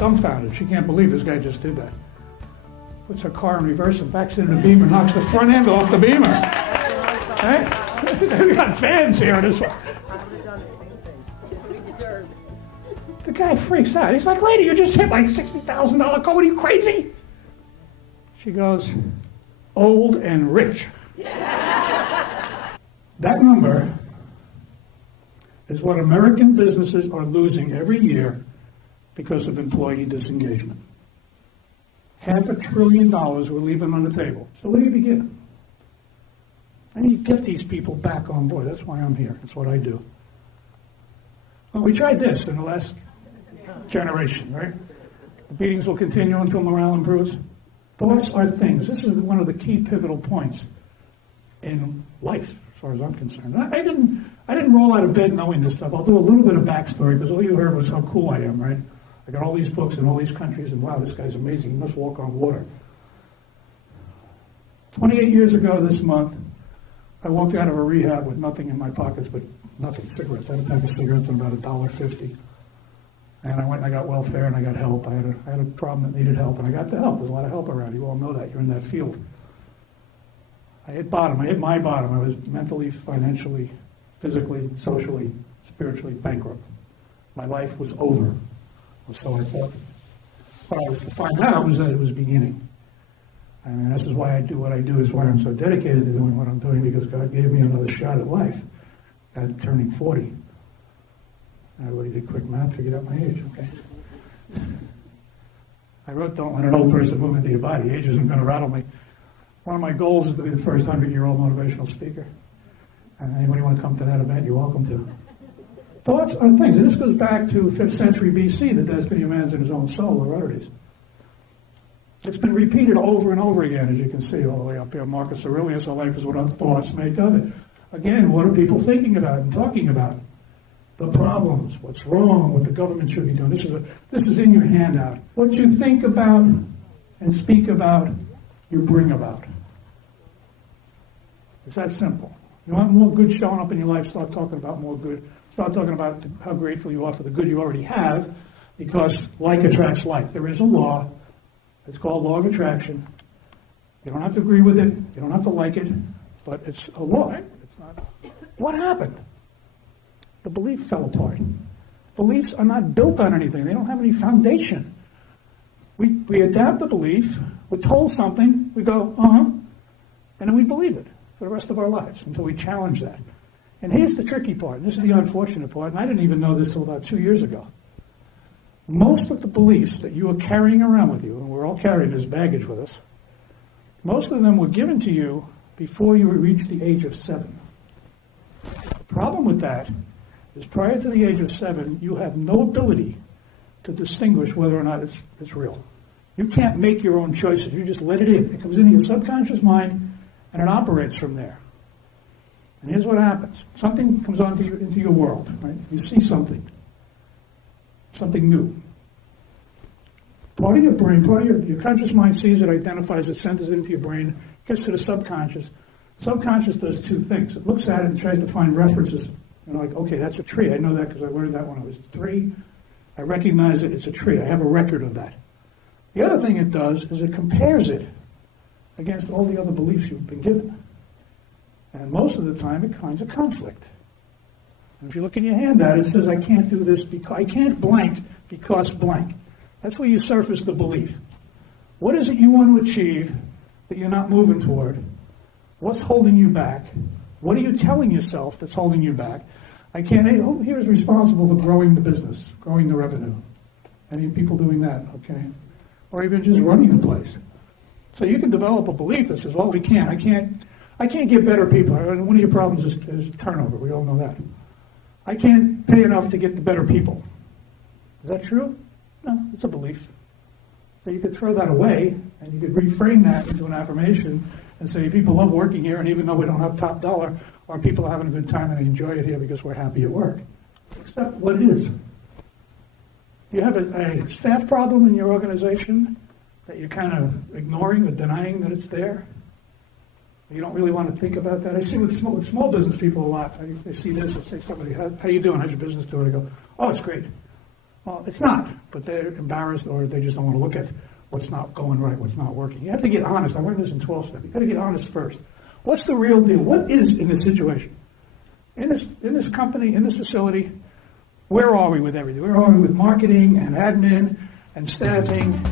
dumbfounded. She can't believe this guy just did that. Puts her car in reverse and backs into the Beamer, knocks the front end off the Beamer. Right? We got fans here on this one. The guy freaks out. He's like, lady, you just hit like $60,000 car. What are you, crazy? She goes, old and rich. That number is what American businesses are losing every year because of employee disengagement. $500 billion we're leaving on the table. So where do you begin? I need to get these people back on board. That's why I'm here. That's what I do. Well, we tried this in the last generation, right? The meetings will continue until morale improves. Thoughts are things. This is one of the key pivotal points in life, as far as I'm concerned. I didn't roll out of bed knowing this stuff. I'll do a little bit of backstory because all you heard was how cool I am, right? I got all these books in all these countries, and wow, this guy's amazing. He must walk on water. 28 years ago this month, I walked out of a rehab with nothing in my pockets but nothing, cigarettes. I had a pack of cigarettes and about $1.50. And I went and I got welfare and I got help. I had a problem that needed help, and I got the help. There's a lot of help around. You all know that. You're in that field. I hit bottom. I hit my bottom. I was mentally, financially, physically, socially, spiritually bankrupt. My life was over. So I thought. What I was to find out was that it was beginning. I mean, this is why I do what I do, is why I'm so dedicated to doing what I'm doing, because God gave me another shot at life at turning 40. Everybody did quick math, figured out my age, okay? I wrote, don't let an old person move into your body. Age isn't going to rattle me. One of my goals is to be the first 100-year-old motivational speaker. And anybody want to come to that event, you're welcome to. Thoughts are things. And this goes back to 5th century BC, the destiny of man's in his own soul, the Herodotus. It's been repeated over and over again, as you can see all the way up here. Marcus Aurelius, our life is what our thoughts make of it. Again, what are people thinking about and talking about? The problems, what's wrong, what the government should be doing. This is in your handout. What you think about and speak about, you bring about. It's that simple. You want more good showing up in your life, start talking about more good. Start talking about how grateful you are for the good you already have, because like attracts like. There is a law. It's called law of attraction. You don't have to agree with it. You don't have to like it, but it's a law. It's not. What happened? The belief fell apart. Beliefs are not built on anything. They don't have any foundation. We adapt the belief. We're told something. We go, and then we believe it for the rest of our lives until we challenge that. And here's the tricky part. And this is the unfortunate part. And I didn't even know this until about 2 years ago. Most of the beliefs that you are carrying around with you, and we're all carrying this baggage with us, most of them were given to you before you reached the age of 7. The problem with that is prior to the age of 7, you have no ability to distinguish whether or not it's real. You can't make your own choices. You just let it in. It comes into your subconscious mind, and it operates from there. And here's what happens. Something comes into your world, right? You see something new. Part of your brain, part of your conscious mind sees it, identifies it, sends it into your brain, gets to the subconscious. Subconscious does two things. It looks at it and tries to find references. Like, okay, that's a tree. I know that because I learned that when I was 3. I recognize it. It's a tree. I have a record of that. The other thing it does is it compares it against all the other beliefs you've been given. And most of the time, it finds a conflict. And if you look in your handout, it says, I can't do this because, I can't blank because blank. That's where you surface the belief. What is it you want to achieve that you're not moving toward? What's holding you back? What are you telling yourself that's holding you back? I can't, who here is responsible for growing the business, growing the revenue? Any people doing that, okay? Or even just running the place. So you can develop a belief that says, well, I can't get better people. One of your problems is turnover. We all know that. I can't pay enough to get the better people. Is that true? No, it's a belief. So you could throw that away, and you could reframe that into an affirmation and say, people love working here, and even though we don't have top dollar, our people are having a good time and they enjoy it here because we're happy at work. Accept what it is. You have a staff problem in your organization that you're kind of ignoring or denying that it's there. You don't really want to think about that. I see with small business people a lot. They see this and say, somebody, how you doing? How's your business doing? I go, oh, it's great. Well, it's not, but they're embarrassed or they just don't want to look at what's not going right, what's not working. You have to get honest. I learned this in 12-step. You've got to get honest first. What's the real deal? What is in this situation? In this company, in this facility, where are we with everything? Where are we with marketing and admin and staffing